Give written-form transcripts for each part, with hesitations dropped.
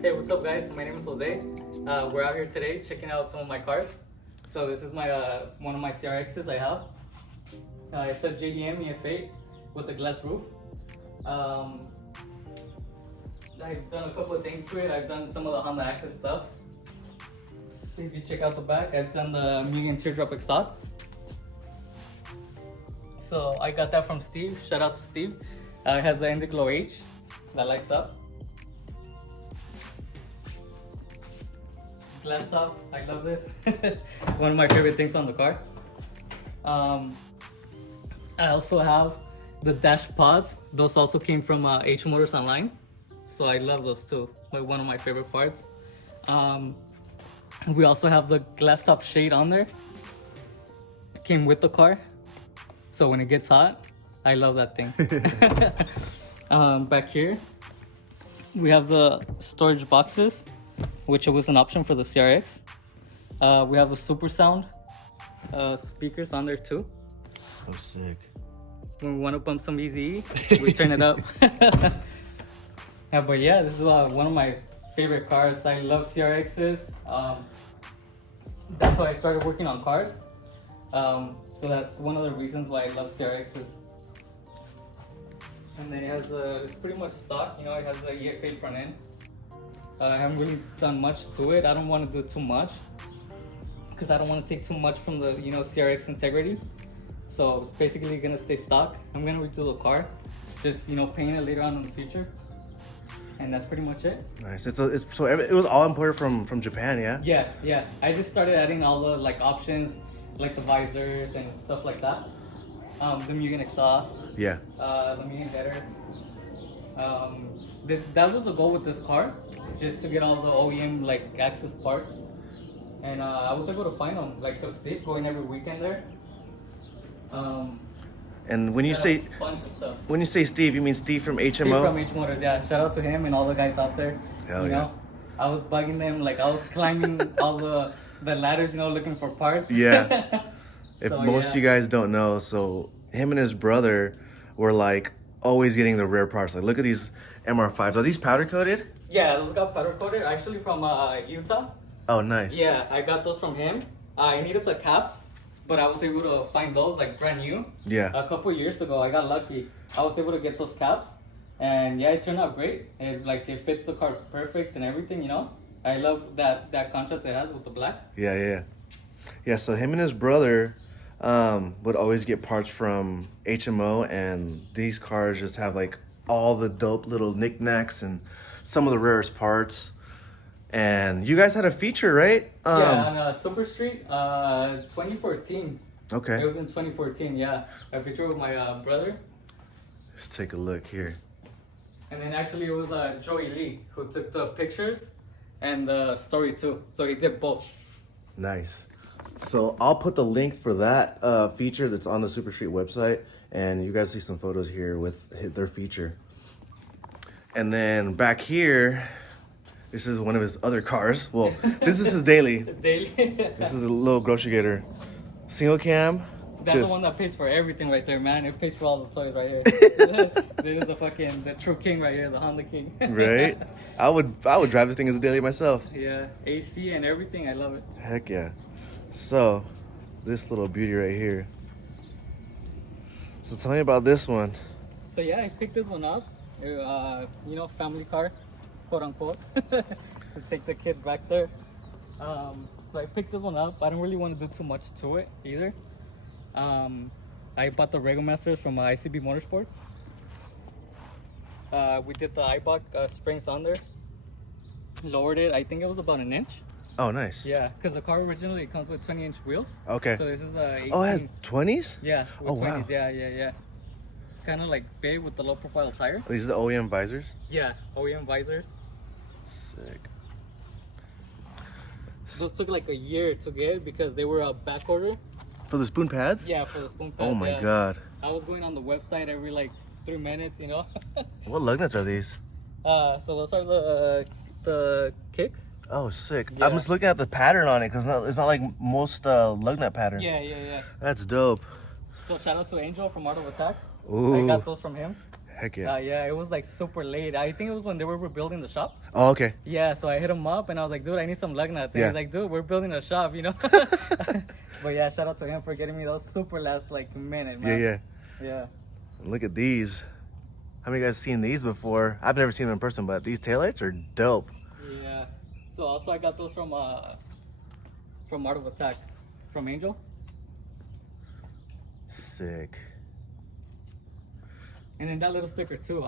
Hey, what's up guys? My name is Jose. We're out here today checking out some of my cars. So this is my one of my CRXs I have. It's a JDM FK8 with a glass roof. I've done a couple of things to it. I've done some of the Honda Access stuff. If you check out the back, I've done the medium teardrop exhaust. So I got that from Steve. Shout out to Steve. It has the Indiglo H that lights up. Glass top, I love this. One of my favorite things on the car. I also have the dash pods. Those also came from H Motors Online. So I love those too. Like one of my favorite parts. We also have the glass top shade on there. It came with the car. So when it gets hot, I love that thing. Back here, we have the storage boxes, which was an option for the CRX. We have the super sound speakers on there too. So sick. When we want to bump some Easy, we turn it up. Yeah, but yeah, this is one of my favorite cars. I love CRXs. That's why I started working on cars. So that's one of the reasons why I love CRXs. And then it has it's pretty much stock, you know, it has the EFA front end. I haven't really done much to it. I don't want to do too much because I don't want to take too much from the, you know, CRX integrity. So it's basically gonna stay stock. I'm gonna redo the car, just, you know, paint it later on in the future. And that's pretty much it. Nice. It was all imported from Japan, yeah? Yeah. I just started adding all the like options, like the visors and stuff like that. The Mugen exhaust. Yeah. The Mugen header. That was the goal with this car, just to get all the OEM like access parts. And I was able to find them, like the Steve, going every weekend there. And when you say bunch of stuff. when you say Steve, you mean Steve from HMO? Steve from H Motors, yeah. Shout out to him and all the guys out there. Hell you yeah. know, I was bugging them, like I was climbing all the ladders, you know, looking for parts. Yeah. If So, most of you guys don't know, so him and his brother were like always getting the rare parts. Like, look at these MR5s. Are these powder coated? Yeah, those got powder coated, actually from Utah. Oh, nice. Yeah, I got those from him. I needed the caps, but I was able to find those like brand new. Yeah. A couple years ago, I got lucky. I was able to get those caps, and yeah, it turned out great. It fits the car perfect and everything. You know, I love that contrast it has with the black. Yeah. So him and his brother would always get parts from HMO, and these cars just have like all the dope little knickknacks and some of the rarest parts. And you guys had a feature, right? Yeah, on Super Street, 2014. Okay. It was in 2014, yeah. A feature with my brother. Let's take a look here. And then actually it was Joey Lee who took the pictures and the story too. So he did both. Nice. So I'll put the link for that feature that's on the Super Street website, and you guys see some photos here with their feature. And then back here, this is one of his other cars. Well, this is his daily. Daily. This is a little grocery getter. Single cam. That's the one that pays for everything right there, man. It pays for all the toys right here. This is the true king right here, the Honda King. Right? I would drive this thing as a daily myself. Yeah, AC and everything. I love it. Heck yeah. So, this little beauty right here. So tell me about this one. So yeah, I picked this one up. You know, family car, quote unquote, to take the kids back there. So I picked this one up. I don't really want to do too much to it either. I bought the Rego Masters from ICB Motorsports. We did the iBot springs on there. Lowered it. I think it was about an inch. Oh, nice. Yeah, because the car originally comes with 20-inch wheels. Okay. So this is a 18. Oh, it has 20s? Yeah. With Oh, wow. 20s. Yeah. Kind of like big with the low profile tire. These are the OEM visors? Yeah, OEM visors. Sick. Those took like a year to get because they were a back order. For the spoon pads? Yeah, for the spoon pads. Oh my yeah. god. I was going on the website every like 3 minutes, you know. What lug nuts are these? So those are the kicks. Oh, sick. Yeah. I'm just looking at the pattern on it because it's not like most lug nut patterns. Yeah. That's dope. So shout out to Angel from Art of Attack. Ooh. I got those from him. Heck yeah. Yeah, it was like super late. I think it was when they were rebuilding the shop. Oh, okay. Yeah, so I hit him up and I was like, dude, I need some lug nuts. And Yeah. he's like, dude, we're building a shop, you know? But yeah, shout out to him for getting me those super last like minute, man. Yeah. Look at these. How many of you guys seen these before? I've never seen them in person, but these taillights are dope. Yeah. So also I got those from Art of Attack, from Angel. Sick. And then that little sticker too.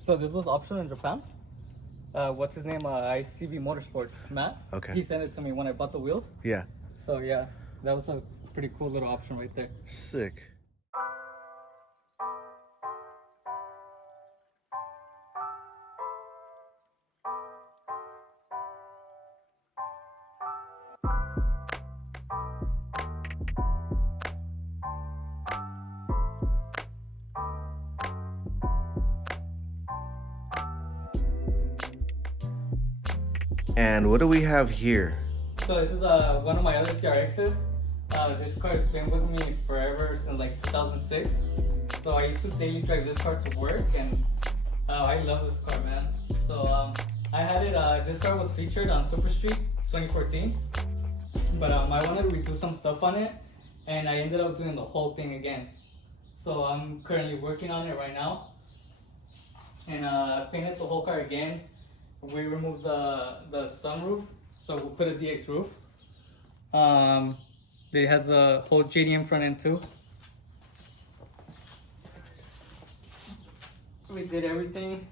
So this was optional in Japan. What's his name? ICV Motorsports, Matt. Okay. He sent it to me when I bought the wheels. Yeah. So yeah, that was a pretty cool little option right there. Sick. And what do we have here? So this is one of my other CRXs. This car has been with me forever since like 2006. So I used to daily drive this car to work, and I love this car, man. So I had it. This car was featured on Super Street 2014, but I wanted to redo some stuff on it, and I ended up doing the whole thing again. So I'm currently working on it right now, and painted the whole car again. We removed the sunroof, so we'll put a DX roof. It has a whole JDM front end too. We did everything.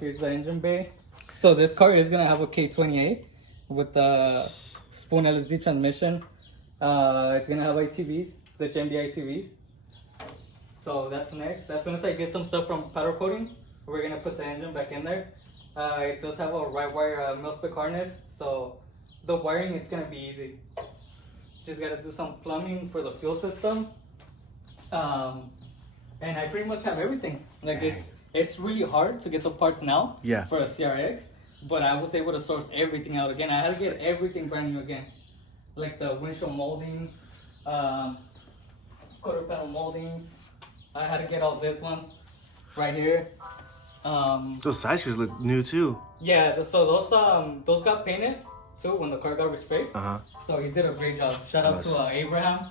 Here's the engine bay. So this car is gonna have a K28 with the spoon LSD transmission. It's gonna have ITVs, the Gen B ITVs. So that's next. As soon as I get some stuff from powder coating, we're gonna put the engine back in there. It does have a right wire mil-spec harness, so the wiring, it's gonna be easy. Just gotta do some plumbing for the fuel system, and I pretty much have everything. Like it's really hard to get the parts now for a CRX, but I was able to source everything out again. I had to get everything brand new again, like the windshield molding, quarter panel moldings. I had to get all these ones right here. Those side screws look new too. Yeah, so those got painted too when the car got resprayed. So he did a great job. Shout out to Abraham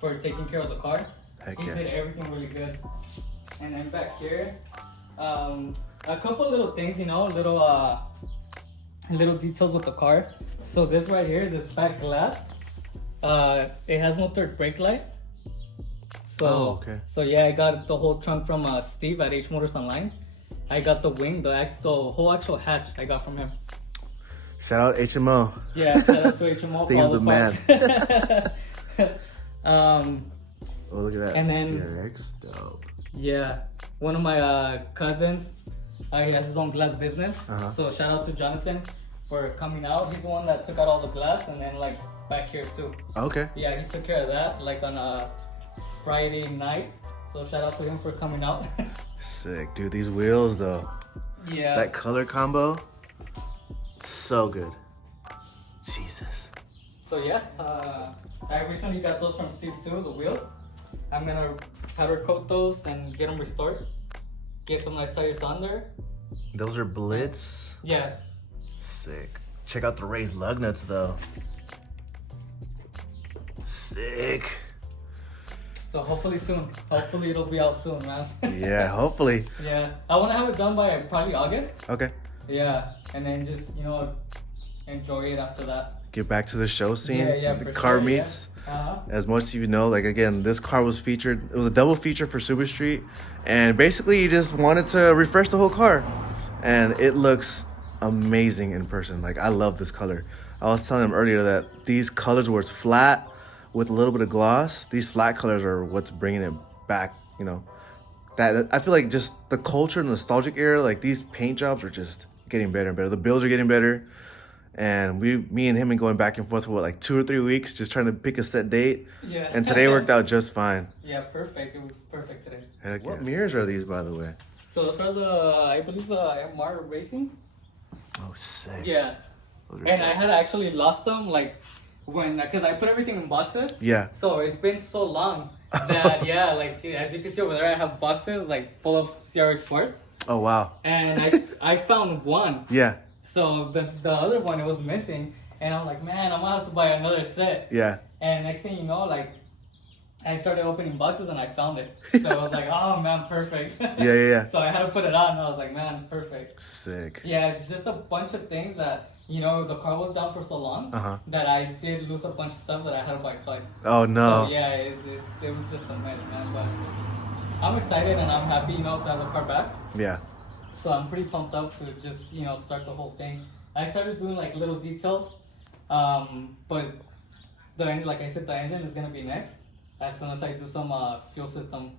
for taking care of the car. Heck he yeah. did everything really good. And then back here, a couple little things, you know, little details with the car. So this right here, this back glass, it has no third brake light. So, so yeah, I got the whole trunk from Steve at H Motors Online. I got the wing, the whole actual hatch I got from him. Shout out HMO. Yeah, shout out to HMO. Steve's the man. Oh, look at that. And then, CRX, dope. Yeah, one of my cousins, he has his own glass business. So shout out to Jonathan for coming out. He's the one that took out all the glass, and then like back here too. Okay. Yeah, he took care of that like on a Friday night. So shout out to him for coming out. Sick, dude. These wheels though. Yeah. That color combo, so good. Jesus. So yeah, I recently got those from Steve too, the wheels. I'm gonna powder coat those and get them restored. Get some nice tires on there. Those are Blitz. Yeah. Sick. Check out the raised lug nuts though. Sick. So hopefully soon. Hopefully it'll be out soon, man. Yeah, hopefully. Yeah. I want to have it done by probably August. Okay. Yeah. And then just, you know, enjoy it after that. Get back to the show scene. Yeah, the for car sure, meets. Yeah. As most of you know, like again, this car was featured. It was a double feature for Super Street. And basically he just wanted to refresh the whole car. And it looks amazing in person. Like I love this color. I was telling him earlier that these colors where it's flat with a little bit of gloss, these flat colors are what's bringing it back, you know. That I feel like just the culture, nostalgic era, like these paint jobs are just getting better and better. The builds are getting better. And me and him been going back and forth for what, like 2 or 3 weeks, just trying to pick a set date. Yeah. And today worked out just fine. Yeah, perfect. It was perfect today. Heck what mirrors are these, by the way? So those are I believe the MR Racing. Oh, sick. Yeah. And I had actually lost them like because I put everything in boxes. Yeah. So it's been so long that yeah, like as you can see over there, I have boxes like full of CRX parts. Oh wow. And I found one. Yeah. So the other one, it was missing, and I'm like, man, I'm gonna have to buy another set. Yeah. And next thing you know, like, I started opening boxes and I found it. So I was like, oh man, perfect. Yeah. So I had to put it on and I was like, man, perfect. Sick. Yeah, it's just a bunch of things that, you know, the car was down for so long that I did lose a bunch of stuff that I had to buy twice. Oh no. So yeah, it was just a mess, man. But I'm excited and I'm happy, you know, to have the car back. Yeah. So I'm pretty pumped up to just, you know, start the whole thing. I started doing like little details, but like I said, the engine is gonna be next. As soon as I do some fuel system,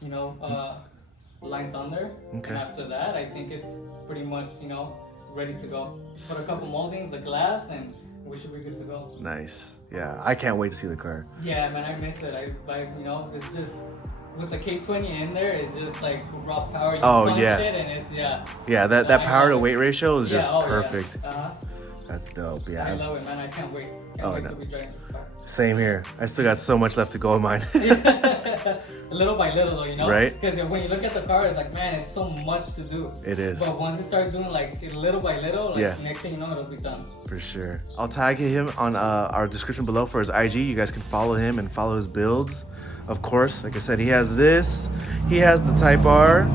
you know, lines on there. Okay. And after that, I think it's pretty much, you know, ready to go. Put a couple moldings, the glass, and we should be good to go. Nice. Yeah, I can't wait to see the car. Yeah, man, I miss it. I you know, it's just with the K20 in there, it's just like raw power. You punch it and it's Yeah, that power to weight ratio is just perfect. Yeah. That's dope. Yeah. I love it, man. I can't wait. Can't wait to be driving this car. Same here. I still got so much left to go in mine. Little by little, though, you know? Right? Because when you look at the car, it's like, man, it's so much to do. It is. But once you start doing like little by little, like next thing you know, it'll be done. For sure. I'll tag him on our description below for his IG. You guys can follow him and follow his builds. Of course, like I said, he has this. He has the Type R.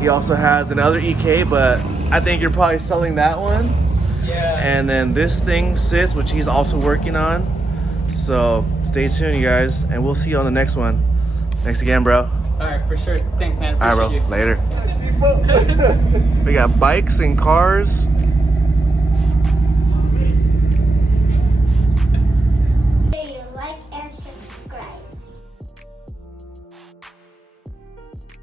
He also has another EK, but I think you're probably selling that one. Yeah. And then this thing sits, which he's also working on. So stay tuned, you guys, and we'll see you on the next one. Thanks again, bro. All right, for sure. Thanks, man. All right, bro. Appreciate you. Later. We got bikes and cars.